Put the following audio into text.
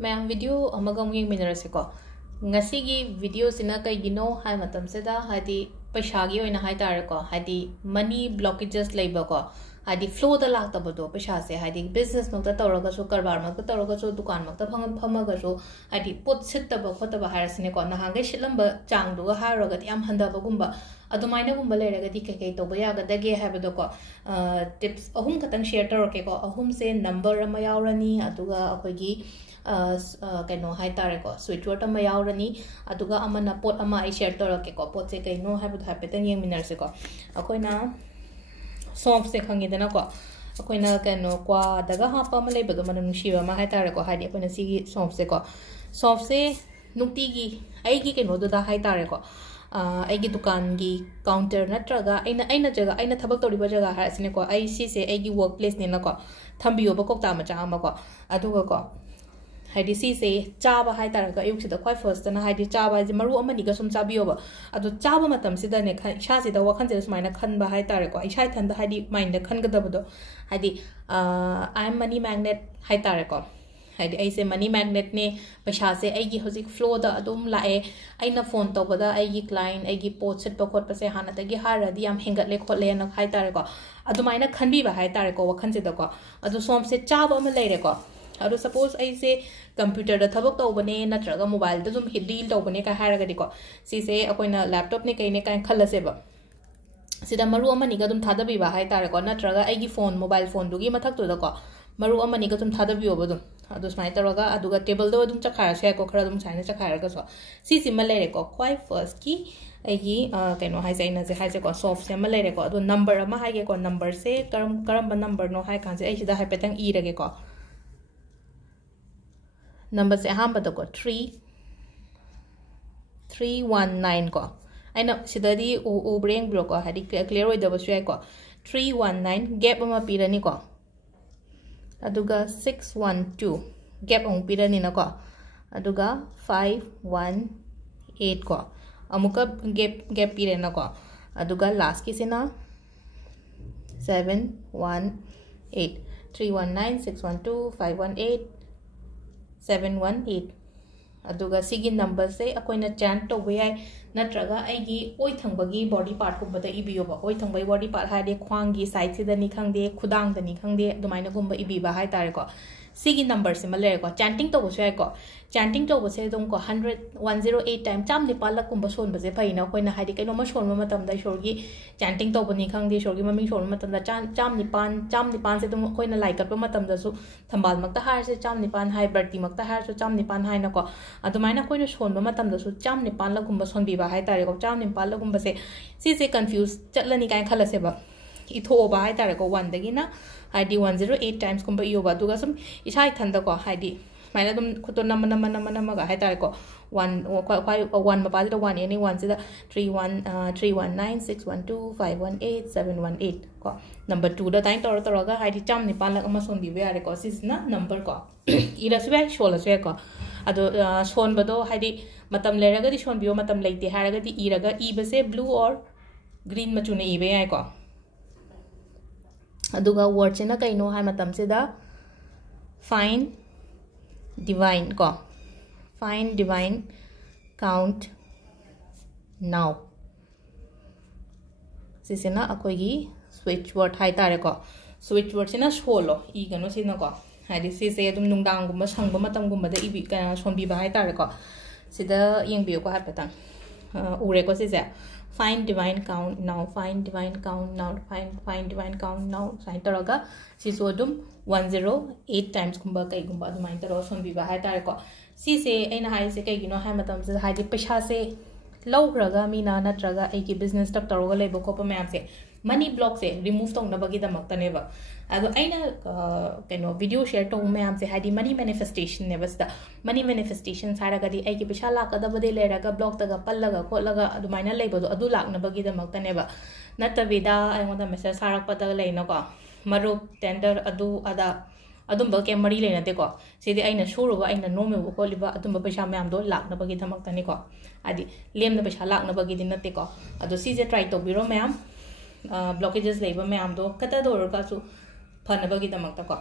ma'am video अमगम येंगमिनरसेको ngasiगी video sina kaigino hai matam seda hadi paishagi oina hai tareko hadi money blockages leiba ko hadi flow da lakta bodo paisha se hadi business makta tawraga so karbar makta tawraga so dukan makta phamaga so hadi pot sitta ba khota ba harasine ko na hangai shilamba chang du ga haraga yam handa ba gumba adumaina gumba leraga di kai to ba yaga dage habado ko tips ahum katang share tarake ko ahum se number ama yaurani aduga akoigi कहीं high तारेको switch word यानी अमना pot share तौरकेको पोटे कहीं हाइफें येंगमिनरसेको अखोना soft से खंगेदनाको अखोना कहीं क्वादगा हाप लेबदो मन नुसीब high तारेको हाइदि अखोना सिगी soft से नुक्तिगी अगी कहीं high तारेको अगी दुकान की काउंटर नत्रगा अना जगह अना थबक तौरीब जगह हासिनेको सिसे अगी वर्क प्लेस नेनाको थम्बियोब कौता मचा अमको अदुगाको हाइदि सिसे चाबा हाइ तारगा अयुक्सिदा ख्वाइ फर्स्ट ना हाइदि चाबा जे मरु अमनिगा सुम चाबियोबा अदु चाबा मतम सिदाने इसासिदा वखनसे सुमाइना खनबा हाइ तारेको इसाइ थंदा हाइदि माइंड खनगदबदो हाइदि आई एम मनी मैग्नेट हाइ तारेको हाइदि ऐसे मनी मैग्नेट ने पैसा से ऐगी होजिक फ्लो दा अदुम लाए ऐना फोन तौबदा ऐगी क्लाइंट ऐगी पोट सेट पकोट पसे हानातगी हारदि याम हेंगतले खोले न हाइ तारेको अदुमाइना खनबिबा हाइ तारेको वखनसेदको अदु सोम से चाबा अम लेरेको अदो सपोज ऐसे कंप्यूटर थबक तौबने नत्रगा मोबाइल द डील तौबने का हारगदिको सिसे अकोइना लैपटॉप ने कहीं कहीं खलसेबा सिदा मरु अमनिगा दुम थादबिबा हाइ तारेको नत्रगा ऐगी फोन मोबाइल फोन दुगी मथक्तुदको मरु अमनिगा दुम थादबियोबो दुम अदो स्माइ तौरगा अदुगा टेबल दो दुम चखारसेको खरा दुम साइना चखारगसो सिसि म लेरेको क्वाइ फर्स्ट की ऐगी कहीं हाइसे ऐना से हाइसे को सॉफ्ट से म लेरेको अदो नंबर अमा हाइगे को नंबर से करम नंबर नो हाइ कांसे ऐसिदा हाइपेतंग इरगेको नंबर से अहमद को 319 को अना सिददी उब्रेंग ब्रो को हादि क्लियर होइदबसु याइ को 319 गैप अमा पिरनी को अदुगा 612 गैप अम पिरनी न को अदुगा 518 को अमुका गैप पिरे न को अदुगा लास्ट की सेना 718 319 612 518 718 अदुगा सिगी नंबर से अकोइना चैंट तौबे याय नत्रगा ऐगी ओइ थंबगी बॉडी पार्ट गुबदा इबियोबा ओइ थंबई बॉडी पार्ट हादे ख्वांगी साइड से दनी खंगदे खुदांग दनी खंगदे दुमाइना गुंबा इबिबा हाय तारेको सिगी नंबर से मलेको चैंटिंग तौबसु यायको चैंटिंग तौबसे दुम को 108 टाइम चाम निपाल कुंबा सोनबसे फैना अकोइना हादे कैनोमा सोनबा मतमदा ईश्वरगी चैंटिंग तौबनी खंगदे ईश्वरगी ममिंग सोनबा मतमदा चाम निपान से दुम अकोइना लाइकटपा मतमदासु थंबाल मक्ता हारसे चाम निपान हाय बर्ती मक्ता हारसु चाम निपान हायनको अदुमाइना अकोइना सोनबा मतमदासु चाम निपाल लकुंबा सोनबिबा हाय तारेको चाम निपाल लकुंबसे सिसे कंफ्यूज चटलनी काय खलसेबा इथोबा हाय तारेको 1 दगिना हाइदि 108 टाइम्स कुंबा इयोबा दुगा सम इसाइ थंदको हाइदि माइना दुम खुतो नम हाय तारेको 1 मपादिदा 1 एनी 1 सिदा 319 612 518 718 को नंबर 2 दा टाइम तौरगा हाइदि चाम निपाल लक अमा सोनबिबा यारेको सिसना नंबर को इरासुबे शोलसुए को अदो सोनबदो हाइदि मतम लेरगदि सोनबियो मतम लेते हारगदि इरगा इबसे ब्लू और ग्रीन मचुने इबे यायको अदुगा वर्ड से ना कहीं हाई मतम से दा फाइन डिवाइन को फाइन डिवाइन काउंट नाउ सिसे ना अकोगी स्विच वर्ड हाई तारे को स्विच वर्ड से ना सोलो इगनो से ना को हाई सिसे तुम नुंगदांग गुम्बा संग मतम गुम्बा दा इबी का सोनबीबा हाई तारे को सिदा यंगबियो को हाई पतंग उरे को सिसे fine divine count now fine divine count now fine divine count now साइन तौरगा सिसो अदुम 108 टाइम्स गुम्बा कईगुम्बा अदुमाइन तौर सोनबिबा हाय तारेको सिसे ऐना हाइसे कईगिनो हाय मतम से हाइदि पैसा से लौग्रगा मीना नत्रगा ऐगी बिजनेस तक तौरगा लेबो कोप मैम से मनी ब्लॉक से रिमूव तौनबगी दमक्तनेबा अदो ऐना कनो वीडियो शेयर तो मैम से हाइदि मनी मैनिफेस्टेशन ने बसदा मनी मैनिफेस्टेशन सारगदी ऐगी पैसा लाकदबदे लेरगा ब्लॉक तगा पल्लगा खोलगा अदुमाइना लेबदो अदु लाकनबगी दमक्तनेबा नतबिदा ऐंगोदा मेसेज सारकपदा लेनको मरुप टेंडर अदु अदा अदुंबा के मरी लेनतेको सिदि ऐना सोरुबा ऐना नोमेबो खोलिबा अदुंबा पैसा मैमदो लाकनबगी दमक्तनेको आदि लेमना पैसा लाकनबगी दिनतेको अदो सिजे ट्राई तौबिरो मैम ब्लॉकेजेस लेबा मैम दो कता दोरगासु फनबगी दमक्तको